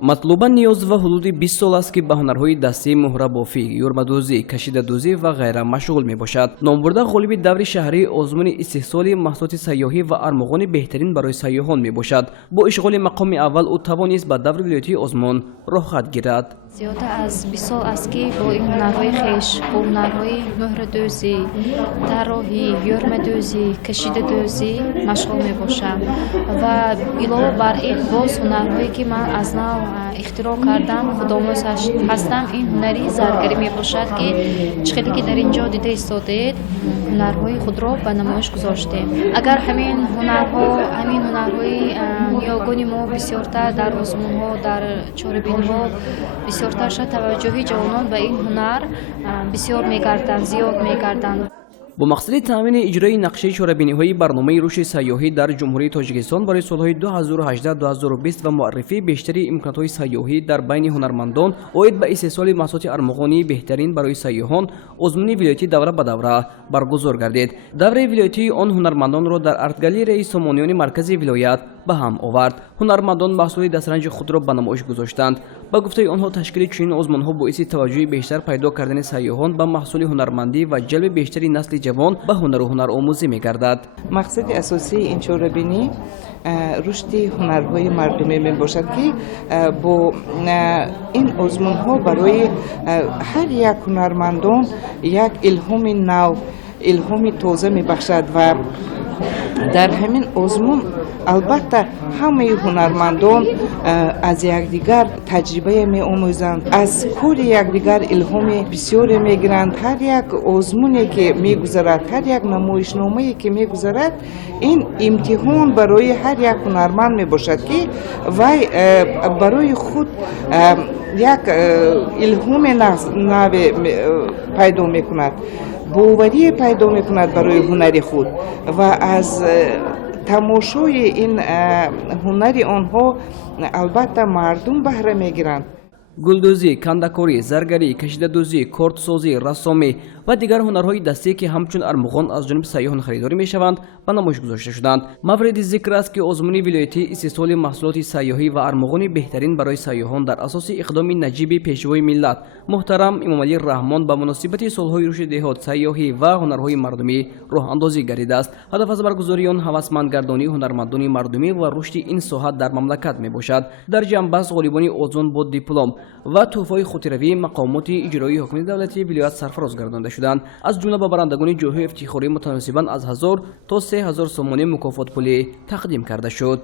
матлуба ниёз ва ҳудуди 20 сол аст ки ба ҳунарҳои дастии муҳрабофӣ, юрмадӯзӣ, кашидадӯзӣ ва ғайра машғул мебошад. Номбурда ғолиби даври шаҳрии озмуни истеҳсоли маҳсулоти сайёҳӣ ва армағони беҳтарин барои сайёҳон мебошад. Бо ишғоли мақоми аввал ӯ тавонист ба даври вилоятии Озмон роҳхат гирад. زیاده از 20 سال است که با این هنرهای خویش، با هنرهای مهره‌دوزی، طراحی، یرمه‌دوزی، کشیده‌دوزی مشغول می‌باشم و علاوه بر این باز هنرهایی که من از نو اختراع کردم خودآموز هستم. این هنری زرگری می‌باشد که چقدر که در اینجا دیده ایستادید هنرهای خود را به نمایش گذاشتیم. اگر همین هنرهای یاگانی ما بسیارتر در آزمون‌ها، در چاره‌بینی‌ها بسیارتر شد، توجهی جوانان به این هنر بسیار می‌گردند، زیاد می‌گردند. бо мақсади таъмини иҷрои нақшаи чорабиниҳои барномаи рушди сайёҳӣ дар ҷумҳурии Тоҷикистон барои солҳои 2018-2020 ва муаррифии бештари имкониятҳои сайёҳӣ дар байни ҳунармандон оид ба истеҳсоли маҳсулоти армағонии беҳтарин барои сайёҳон, озмуни вилоятӣ давра ба давра баргузор гардид. Давраи вилоятии он ҳунармандонро дар арт-галереяи Сомонёни маркази вилоят ба ҳам овард. ҳунармандон маҳсулоти дастранҷи худро ба намоиш гузоштанд. ба гуфтаи онҳо ташкили чунин озмунҳо боиси таваҷҷӯҳи бештар пайдо кардани сайёҳон ба маҳсули ҳунармандӣ ва ҷалби бештари насли ҷавон ба ҳунару ҳунаромӯзӣ мегардад. мақсади асосии ин чорабинӣ рушди ҳунарҳои мардумӣ мебошад ки бо ин озмунҳо барои ҳар як ҳунармандон як илҳоми нав, илҳоми тоза мебахшад ва дар ҳамин озмун албатта ҳамаи ҳунармандон аз якдигар таҷрибае меомӯзанд, аз кори якдигар илҳоми бисёре мегиранд. ҳар як озмуне ки мегузарад, ҳар як намоишномае ки мегузарад, ин имтиҳон барои ҳар як ҳунарманд мебошад ки вай барои худ як илҳоми наве пайдо мекунад, боварие пайдо мекунад барои ҳунари худ ва аз тамошои ин ҳунари онҳо албатта мардум баҳра мегиранд. гулдӯзӣ, кандакорӣ, заргарӣ, кашидадӯзӣ, кортсозӣ, рассомӣ ва дигар ҳунарҳои дастӣ ки ҳамчун армағон аз ҷониби сайёҳон харидорӣ мешаванд ба намоиш гузошта шуданд. мавриди зикр аст ки озмуни вилоятӣ истеҳсоли маҳсулоти сайёҳӣ ва армағони беҳтарин барои сайёҳон дар асоси иқдоми наҷиби пешвои миллат муҳтарам Эмомалӣ Раҳмон ба муносибати солҳои рушди деҳот, сайёҳӣ ва ҳунарҳои мардумӣ роҳандозӣ гардидааст. ҳадаф аз баргузории он ҳавасмандгардонии ҳунармандони мардумӣ ва рушди ин соҳа дар мамлакат мебошад. дар ҷамъбаҳс ғолибони озон бо диплом ва тӯҳфаҳои хотиравии мақомоти иҷроии ҳокимияти давлатии вилоят сарфароз гардонда шуданд. аз ҷумла ба барандагони ҷойҳои ифтихорӣ мутаносибан аз 1000 то 3000 сомонӣ мукофотпулӣ тақдим карда шуд.